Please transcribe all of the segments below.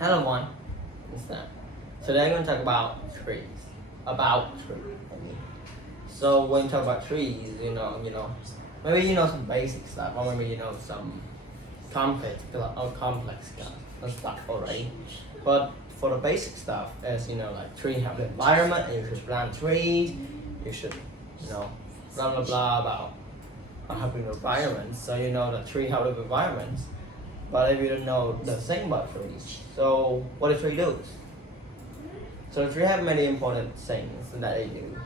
Hello everyone, it's Sam. Today I'm going to talk about trees. About trees, I mean. So when you talk about trees, maybe you know some basic stuff, or maybe you know some complex stuff already. But for the basic stuff, as you know, like tree have the environment, and you should plant trees. You should, blah blah blah about helping the environment. So you know that tree help the environment. But if you don't know the thing about trees, so what a tree does. So trees have many important things that they do.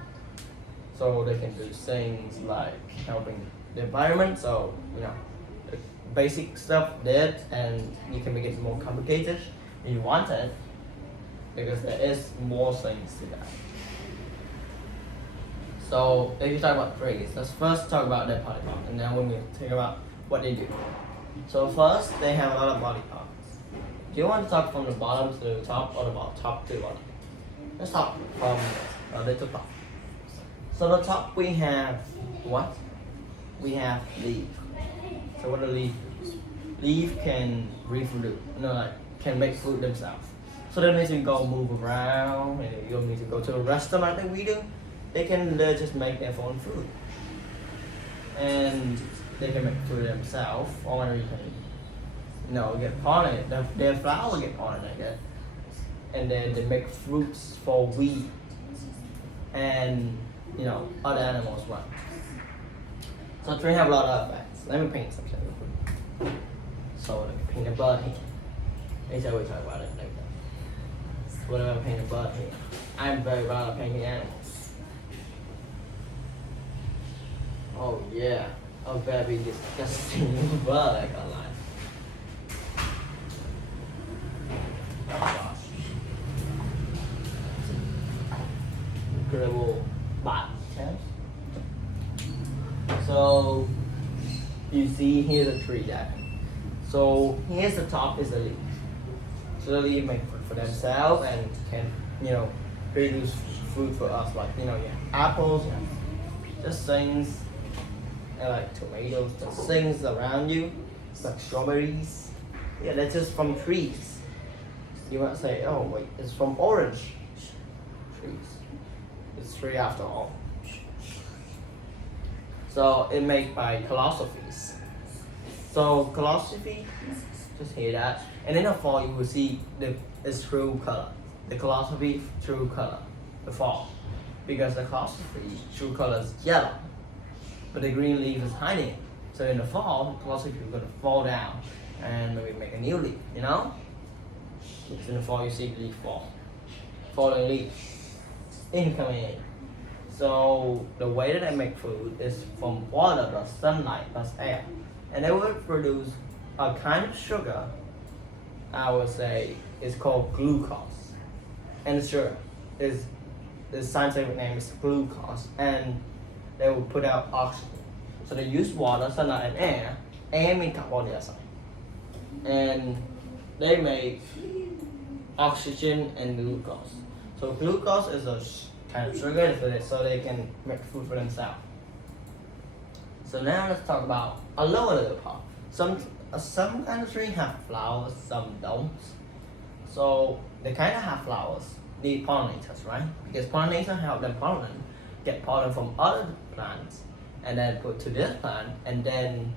So they can do things like helping the environment. So the basic stuff did, and you can make it more complicated if you want it, because there is more things to that. So if you talk about trees, let's first talk about their body part, and then we will talk about what they do. So first, they have a lot of body parts. Do you want to talk from the bottom to the top or the top to the bottom? Let's talk from the top. So the top we have what? We have leaf. So what do leaf do? Leaf can reproduce, can make food themselves. So that means you go move around, and you don't need to go to a restaurant like we do. They can just make their own food. And they can make food themselves, or you can, get pollinated. Their flower get pollinated, and then they make fruits for we and other animals run. So trees have a lot of effects. Let me paint something real quick. So let me paint a bird here. Later we talk about it later. What about paint a bird here? I'm very bad at painting animals. Oh yeah. A very disgusting bird, I can't lie. Oh gosh. Incredible bat. So you see here's a tree there. So here's the top is the leaf. So the leaf make food for themselves and can produce food for us, like you have apples, just things. And like tomatoes, the things around you, like strawberries. Yeah, that's just from trees. You might say, oh wait, it's from orange trees. It's tree after all. So it made by philosophies. So philosophy, just hear that. And in the fall you will see its true color. The philosophy true color, the fall. Because the philosophy true color is yellow. But the green leaf is hiding it. So in the fall, the philosophy is going to fall down and maybe make a new leaf, Because in the fall you see the leaf fall. Falling leaf. Incoming in. So the way that they make food is from water plus sunlight plus air. And they will produce a kind of sugar, I would say, is called glucose. And the sugar is, the scientific name is glucose. And they will put out oxygen. So they use water, sunlight, and air. Air means carbon dioxide. And they make oxygen and glucose. So glucose is a kind of sugar for this, so they can make food for themselves. So now let's talk about a lower little part. Some kind of tree have flowers, some don't. So they kind of have flowers, need pollinators, right? Because pollinators help them get pollen from other plants and then put to this plant, and then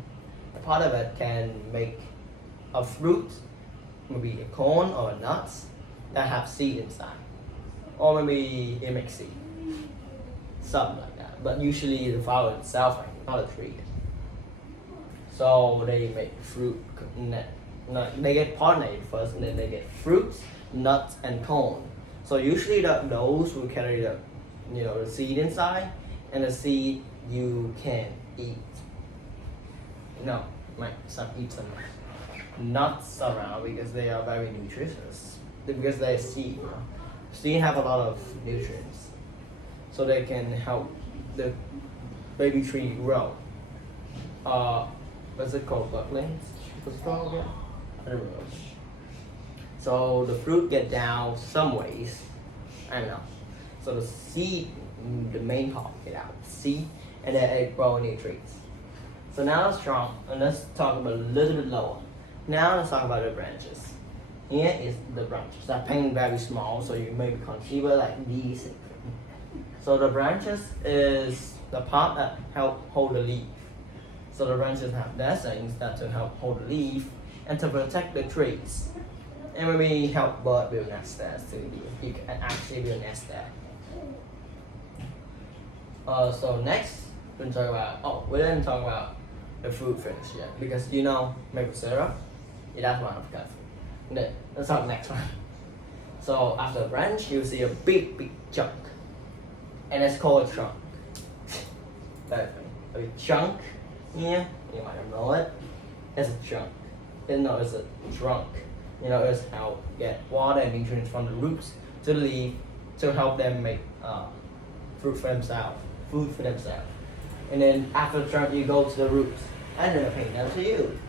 a part of it can make a fruit, maybe a corn or a nuts that have seed inside, or maybe it makes seed, something like that. But usually the flower itself, not a tree. So they make fruit. They get pollinated first, and then they get fruits, nuts, and corn. So usually those will carry the seed inside, and the seed you can eat. Some eat some nuts around because they are very nutritious. Because they're seed. Seed have a lot of nutrients, so they can help the baby tree grow. What's it called? Bucklings? What's it called again? I don't know. So the fruit get down some ways. I don't know. So the seed, the main part get out, seed, and then it grow new trees. So now let's talk about a little bit lower. Now let's talk about the branches. Here is the branches. I paint very small, so you maybe consider like these. So the branches is the part that help hold the leaf. So the branches have that things that to help hold the leaf and to protect the trees. And maybe help bird build nest there too. You can actually build nest there. So next we talk about we didn't talk about the fruit finish yet because you know maple syrup. Yeah, that's one of the let's talk next one. So after the branch you see a big chunk. And it's called a trunk. That a big chunk here, you might have known it. It's a chunk. It's a trunk. It's help get water and nutrients from the roots to the leaf to help them make food for themselves. And then after the trunk you go to the roots and then I paint them to you.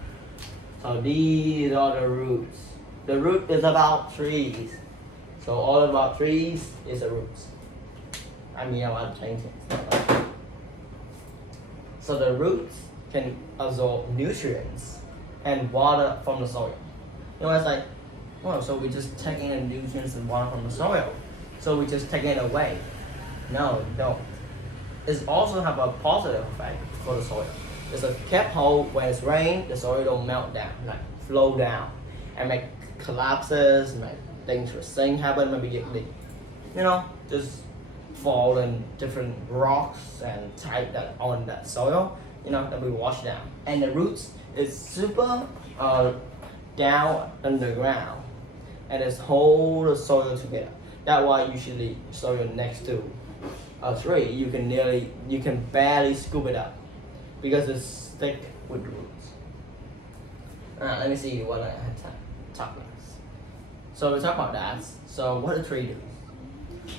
So these are the roots. The root is about trees. So all about trees is the roots. I'm changing it. So the roots can absorb nutrients and water from the soil. It's like, so we just taking in nutrients and water from the soil. So we just taking it away. No, don't. It also have a positive effect for the soil. It's a kept hold when it's rain, the soil don't melt down, like flow down, and make collapses, make dangerous things happen, maybe get leak. Just fall in different rocks and type that on that soil, that we wash down. And the roots is super down underground and it's hold the soil together. That's why usually soil next to a tree you can barely scoop it up because it's thick with roots. Let me see what I had talk about. So we talk about that. So what a tree do?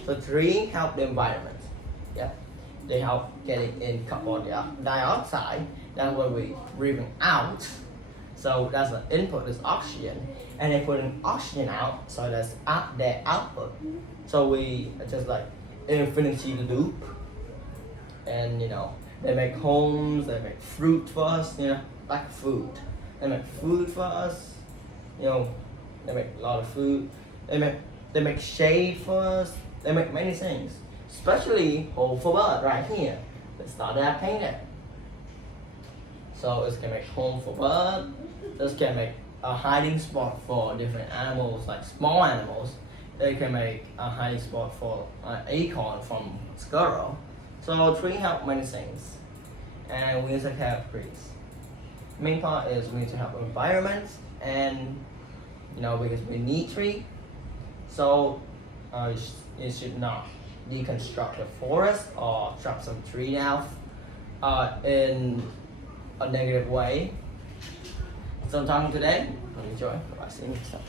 So tree help the environment. Yeah, they help getting in carbon dioxide. That's what we breathing out. So that's the input is oxygen, and they put in oxygen out. So that's their output. So we just like infinity loop, and they make homes, they make fruit for us. Like food. They make food for us. They make a lot of food. They make shade for us. They make many things, especially home for bird right here. Let's start that painting. So it can make home for bird. This can make a hiding spot for different animals, like small animals. They can make a hiding spot for an acorn from squirrel. So tree help many things, and we need to take care of trees. Main part is we need to help environment, and because we need tree, so it should not deconstruct the forest or chop some tree down in a negative way. So talking today, enjoy. Bye. See you next time.